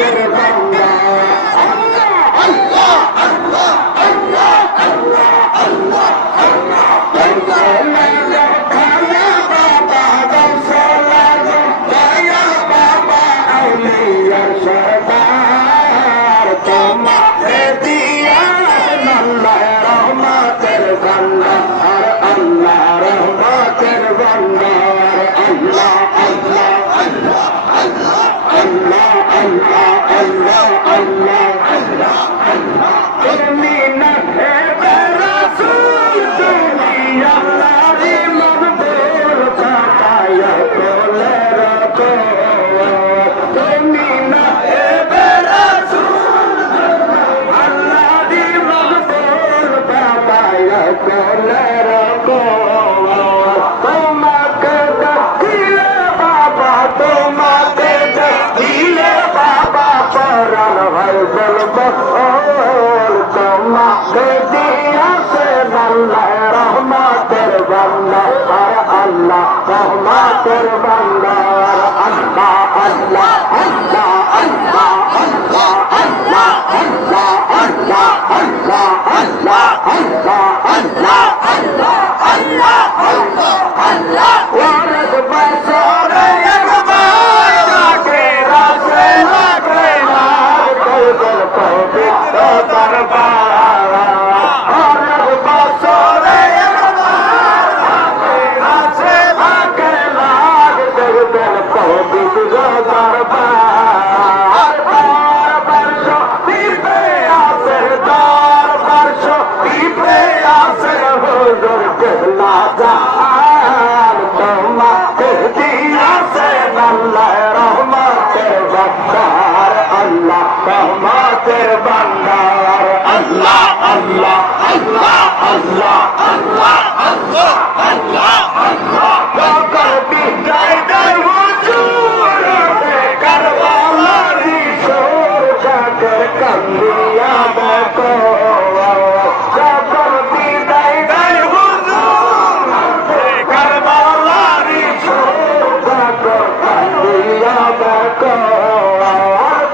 রহমতের বান্দা আল্লাহ আল্লাহ আল্লাহ আল্লাহ আল্লাহ আল্লাহ খানা বাবা গৌসলা দয়া বাবা আউলিয়া সরদার তোমাকে দিয়া আল্লাহ রহমতের বান্দা আল্লাহ রহমতের বান্দা আল্লাহ আল্লাহ আল্লাহ আল্লাহ আল্লাহ আল্লাহ আল্লাহ আল্লাহ আল্লাহ আল্লাহ তুমি না হে রাসূল তুমি আল্লাহর মকবুল পায়া তোলে রাখো তুমি না হে রাসূল আল্লাহর মকবুল পায়া তোলে রাখো তোমাকে দিলে বাবা তোমাকে দিলে বাবা পরাণ ভাই বলবো তোমাকে দিয়াছে আল্লাহ রহমতের বান্দা আল্লাহ রহমতের বান্দা আল্লাহ আল্লাহ আল্লাহ আল্লাহ আল্লাহ আল্লাহ আল্লাহ আল্লাহ আল্লাহ আল্লাহ আল্লাহ আল্লাহ আল্লাহ আল্লাহ আল্লাহ আল্লাহ ওয়ারদ বসরে একবার লাগে রাসে লাগে না কইবল পবিত্র দরবার ওয়ারদ বসরে একবার লাগে রাসে লাগে না কইবল পবিত্র দরবার বর্ষ দিবে আসে বর্ষ দিবে আসে হুজুর কেবলা জান তোমাকে দিয়াছে আল্লাহ রহমতের বান্দার আল্লাহ রহমতের বান্দার আল্লাহ আল্লাহ আল্লাহ আল্লাহ আল্লাহ আল্লাহ আল্লাহ আল্লাহ বকর বিদায় দেয় হুজুর কারবালারি সুর জাগর কান্দিয়া বকো বকর বিদায় দেয় হুজুর কারবালারি সুর জাগর কান্দিয়া বকো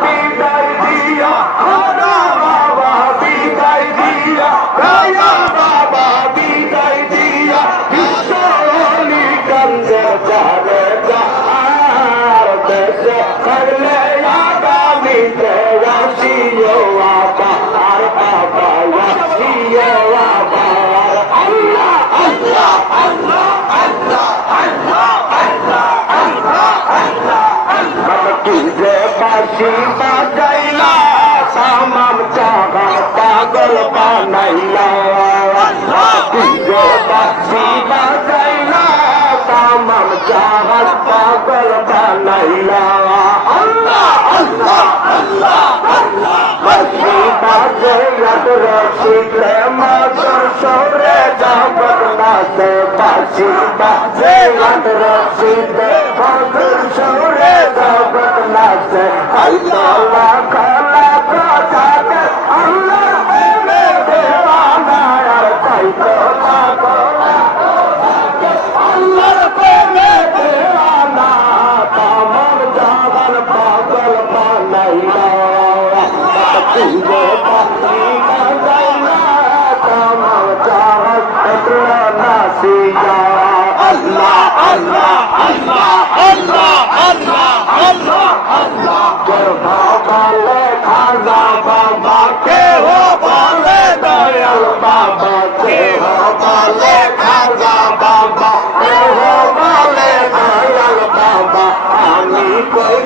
বিদায় দিয়া ওরা বাবা বিদায় দিয়া দয়া বাবা বিদায় দিয়া বিশ্বলি কান্দে যারে যার দেশে করলে আগামীতে আসিও আবার আবার আসিও আবার আল্লাহ আল্লাহ আল্লাহ আল্লাহ আল্লাহ আল্লাহ আল্লাহ আল্লাহ আল্লাহ কি যে বাঁশি বাজাইলা সামাম জাগা পাগল বানাইলা কি যে বাঁশি বাজাইলা সামাম জাগা পাগল বানাইলা আল্লাহ আল্লাহ আল্লাহ আল্লাহ বাঁশি বাজে ইয়াদ রশিদে মাদর সরে জাগর নাচে বাঁশি বাজে ইয়াদ রশিদে মাদর সরে জাগর নাচে আল্লাহ লাখ লাখ জাগে আল্লাহ প্রেমে দেওয়ানা আর তাই তো লাগো আল্লাহর প্রেমে দেওয়ানা তামাম জাগান পাগল বানাইলা তুইরে বাতি বাজাইলা তামাম জাগান একলা নাসিয়া আল্লাহ আল্লাহ আল্লাহ আল্লাহ আল্লাহ আল্লাহ আল্লাহ বলে খাজা বাবা কে হো বলে দয়াল বাবা কে হো বলে খাজা বাবা কে হো বলে দয়াল বাবা আমি কই